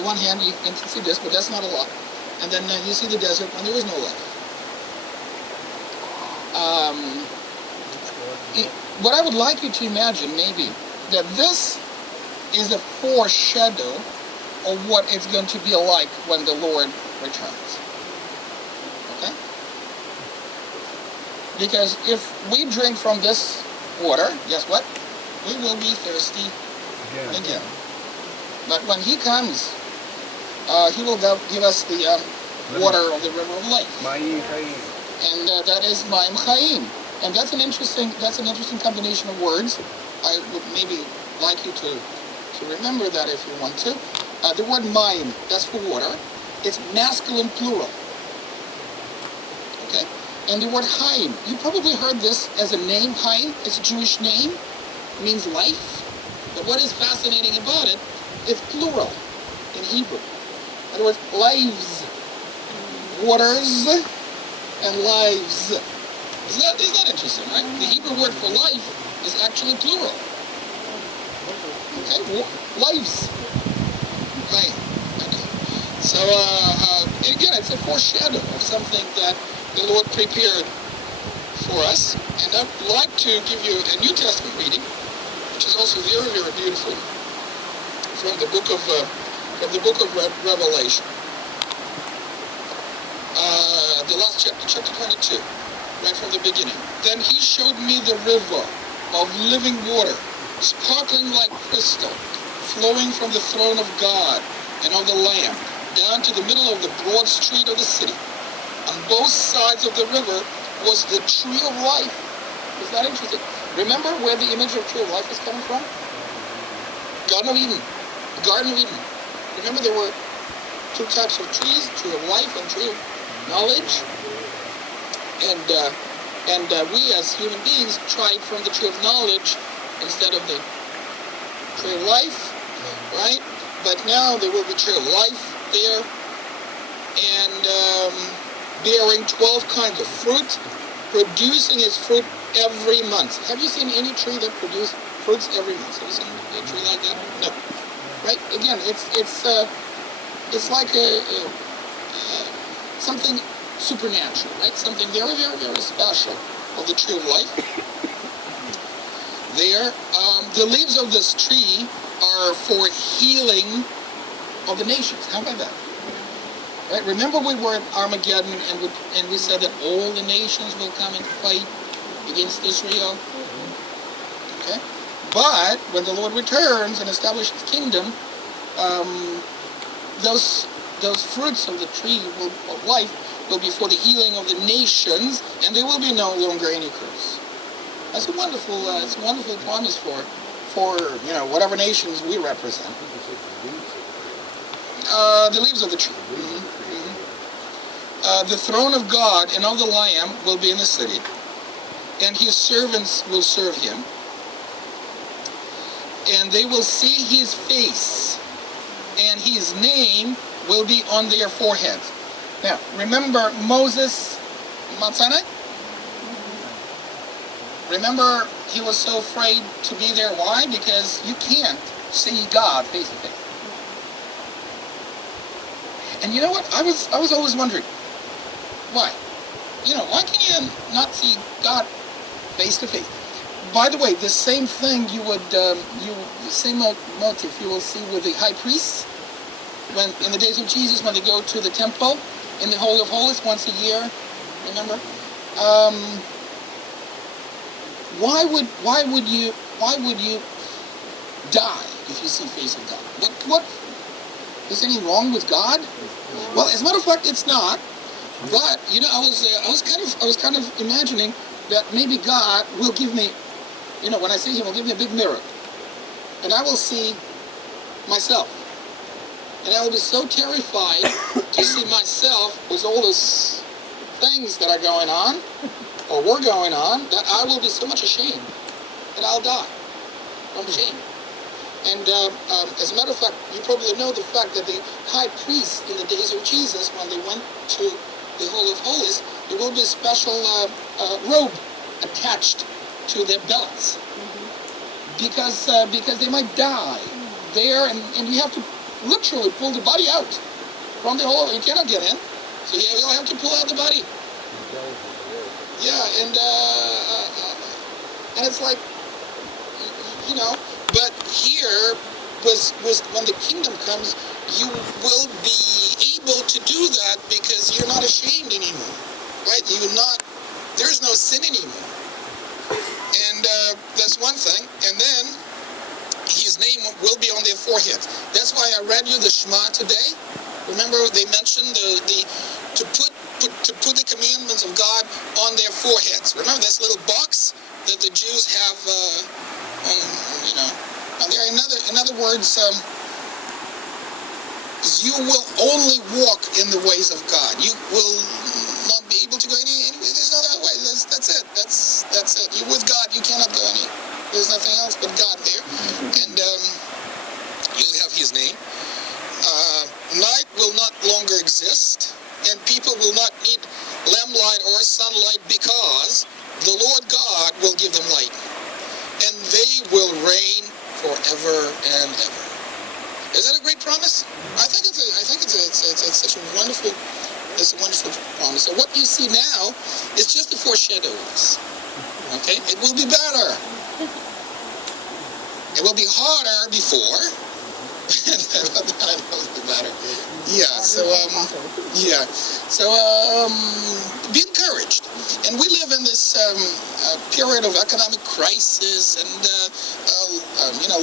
the one hand, you can see this, but that's not a lot. And then you see the desert when there is no life. What I would like you to imagine, maybe, that this is a foreshadow of what it's going to be like when the Lord returns. Okay? Because if we drink from this water, guess what? We will be thirsty again. But when He comes, He will give us the water of the river of life. And that is Ma'im Chaim. And that's an interesting combination of words. I would maybe like you to remember that if you want to. The word Ma'im, that's for water. It's masculine plural. Okay? And the word Chaim, you probably heard this as a name. Chaim, it's a Jewish name. It means life. But what is fascinating about it, it's plural in Hebrew. In other words, lives, waters, and lives. Isn't that interesting, right? The Hebrew word for life is actually plural. Okay, lives. Right. Okay. So again, it's a foreshadow of something that the Lord prepared for us. And I'd like to give you a New Testament reading, which is also very, very beautiful, from the book of Revelation. The last chapter, chapter 22, right from the beginning. Then He showed me the river of living water, sparkling like crystal, flowing from the throne of God and of the Lamb, down to the middle of the broad street of the city. On both sides of the river was the tree of life. Is that interesting? Remember where the image of tree of life is coming from? Garden of Eden. The Garden of Eden. Remember there were two types of trees, tree of life and tree of knowledge. And we as human beings tried from the tree of knowledge instead of the tree of life, right? But now there will be tree of life there, and bearing 12 kinds of fruit, producing its fruit every month. Have you seen any tree that produces fruits every month? Have you seen a tree like that? No. Right? Again, it's like something supernatural, right? Something very, very, very special of the tree of life. There, the leaves of this tree are for healing of the nations. How about that? Right? Remember we were at Armageddon and we said that all the nations will come and fight against Israel. Okay? But when the Lord returns and establishes His kingdom, those fruits of the tree of life will be for the healing of the nations, and there will be no longer any curse. That's a wonderful promise for whatever nations we represent. The leaves of the tree. The throne of God and of the Lamb will be in the city, and His servants will serve Him, and they will see His face, and His name will be on their foreheads. Now, remember Moses, Mount Sinai? Remember he was so afraid to be there. Why? Because you can't see God face to face. And you know what? I was always wondering, why? Why can you not see God face to face? By the way, the same thing the same motive you will see with the high priests when in the days of Jesus, when they go to the temple in the Holy of Holies once a year. Remember? Why would you die if you see the face of God? What is anything wrong with God? Well, as a matter of fact, it's not. But I was kind of imagining that maybe God will give me, when I see Him, will give me a big mirror, and I will see myself, and I will be so terrified to see myself with all these things that are going on or were going on that I will be so much ashamed that I'll die from shame. And as a matter of fact, you probably know the fact that the high priest in the days of Jesus, when they went to the Holy of Holies, there will be a special robe attached to their belts, because they might die there, and you have to literally pull the body out from the hole. You cannot get in. So you'll have to pull out the body. Yeah, and it's like, but here was when the kingdom comes, you will be able to do that because you're not ashamed anymore, right? There's no sin anymore. And that's one thing. And then his name will be on their foreheads. That's why I read you the Shema today. Remember they mentioned to put the commandments of God on their foreheads. Remember this little box that the Jews have, there. In other words, you will only walk in the ways of God. You will not be able to go any way. There's no other way. That's it. That's it. You're with God. You cannot go any. There's nothing else but God there. And you'll have his name. Night will not longer exist, and people will not need lamplight or sunlight because the Lord God will give them light, and they will reign forever and ever. Is that a great promise? I think it's such a wonderful promise. So what you see now is just a foreshadows. Okay, it will be better. It will be harder before. Yeah. So be encouraged. And we live in this period of economic crisis and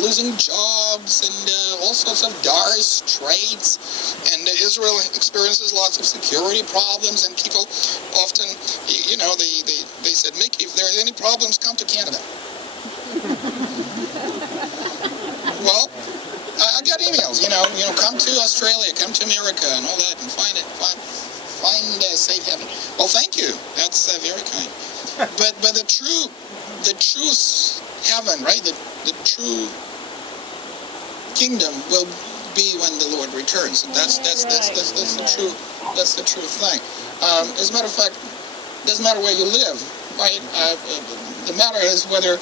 losing jobs and all sorts of dire straits. And Israel experiences lots of security problems. And people often, they said, Mickey, if there are any problems, come to Canada. Well, I got emails, come to Australia, come to America, and all that, and find safe haven. Well, thank you. That's very kind. But the true heaven, right? The true kingdom will be when the Lord returns. And that's the true thing. As a matter of fact, it doesn't matter where you live, right? The matter is whether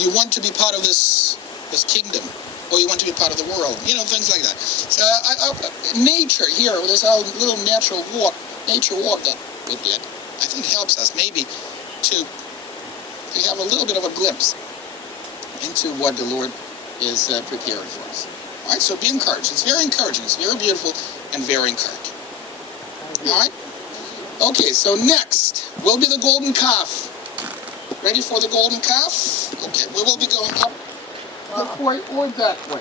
you want to be part of this kingdom, or you want to be part of the world, things like that. So nature here, this whole little nature walk that we did, I think helps us maybe to have a little bit of a glimpse into what the Lord is preparing for us. All right, so be encouraged. It's very encouraging. It's very beautiful and very encouraging. All right? Okay, so next will be the golden calf. Ready for the golden calf? Okay, we will be going up the way or that way.